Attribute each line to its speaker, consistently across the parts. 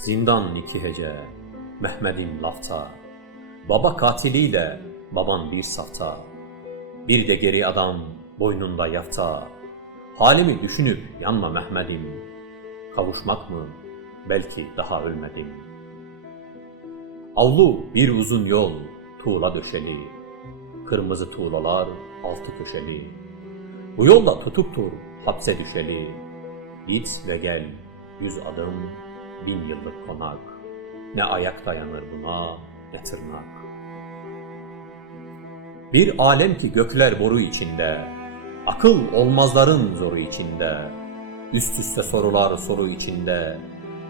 Speaker 1: Zindan iki hece, Mehmet'in lafta. Baba katiliyle baban bir safta. Bir de geri adam boynunda yafta. Halimi düşünüp yanma Mehmet'im. Kavuşmak mı? Belki daha ölmedim. Avlu bir uzun yol, tuğla döşeli. Kırmızı tuğlalar altı köşeli. Bu yolda tutuktur hapse düşeli. Git ve gel yüz adım bin yıllık konak. Ne ayak dayanır buna ne tırnak. Bir alem ki gökler boru içinde, akıl olmazların zoru içinde, üst üste sorular soru içinde,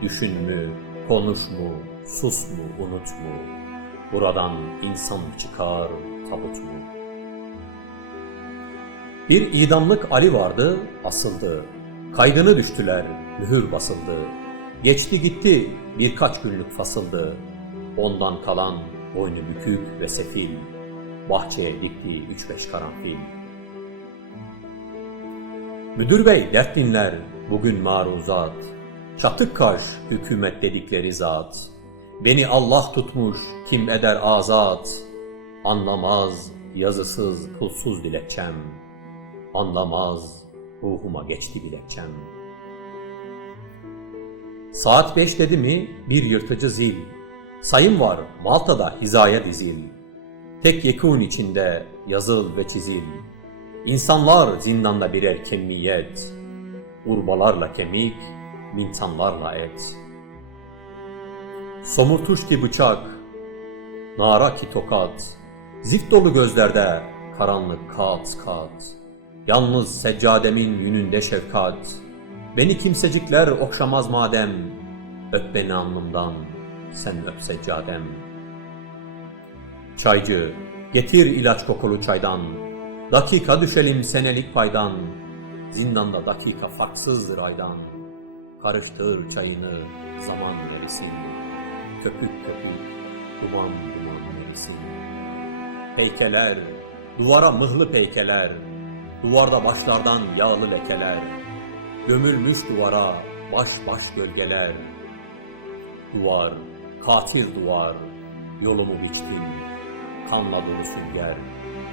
Speaker 1: düşün mü, konuş mu, sus mu, unut mu, buradan insan çıkar, tabut mu? Bir idamlık Ali vardı, asıldı. Kaydını düştüler, mühür basıldı. Geçti gitti, birkaç günlük fasıldı. Ondan kalan boynu bükük ve sefil. Bahçeye dikti üç beş karanfil. Müdür bey dert dinler, bugün maruzat. Çatık kaş, hükümet dedikleri zat. Beni Allah tutmuş, kim eder azat. Anlamaz, yazısız, pulsuz dilekçem. Anlamaz, ruhuma geçti dilekçem. Saat beş dedi mi bir yırtıcı zil. Sayım var Malta'da hizaya dizil. Tek yekun içinde yazıl ve çizil. İnsanlar zindanda birer kemiyet. Urbalarla kemik, mintanlarla et. Somurtuş ki bıçak, nara ki tokat. Zift dolu gözlerde karanlık kat kat. Yalnız seccademin yününde şefkat. Beni kimsecikler okşamaz madem. Öp beni alnımdan, sen öp seccadem. Çaycı, getir ilaç kokulu çaydan. Dakika düşelim senelik paydan. Zindanda dakika farksızdır aydan. Karıştır çayını, zaman verisin. Köpük köpük, duman duman verisin. Peykeler, duvara mıhlı peykeler. Duvarda başlardan yağlı lekeler. Gömülmüş duvara baş baş gölgeler. Duvar, katil duvar, yolumu biçtin. Kanla dolu sünger,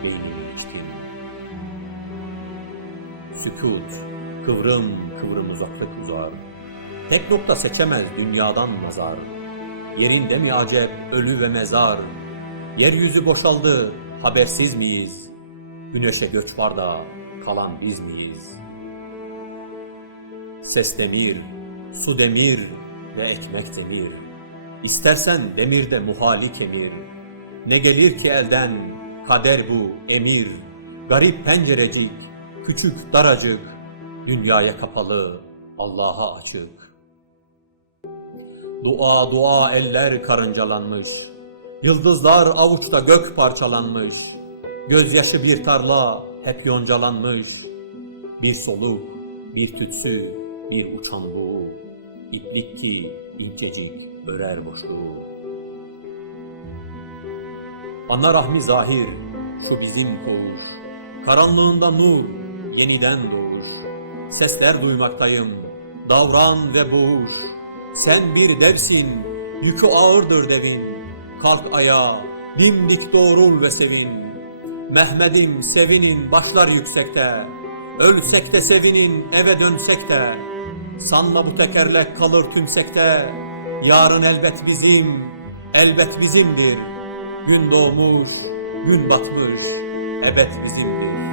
Speaker 1: beynimi biçtin. Sükut, kıvrım kıvrım uzaklık uzar. Tek nokta seçemez dünyadan nazar. Yerinde mi acep ölü ve mezar? Yeryüzü boşaldı, habersiz miyiz? Güneşe göç var da kalan biz miyiz? Ses demir, su demir ve ekmek demir. İstersen demirde muhali kemir. Ne gelir ki elden, kader bu, emir. Garip pencerecik, küçük daracık, dünyaya kapalı, Allah'a açık. Dua dua eller karıncalanmış, yıldızlar avuçta gök parçalanmış, gözyaşı bir tarla hep yoncalanmış, bir soluk, bir tütsü, bir uçan buğu, iplik ki incecik örer boşluğu. Ana rahmi zahir, şu bizim koğuş, karanlığında nur, yeniden doğuş. Sesler duymaktayım, davran ve boğuş. Sen bir devsin, yükü ağırdır devin. Kalk ayağa, dimdik doğrul ve sevin. Mehmet'im sevinin başlar yüksekte. Ölsek de sevinin eve dönsek de. Sanma bu tekerlek kalır tümsekte. Yarın elbet bizim, elbet bizimdir. Gün doğmuş, gün batmış, ebed bizimdir.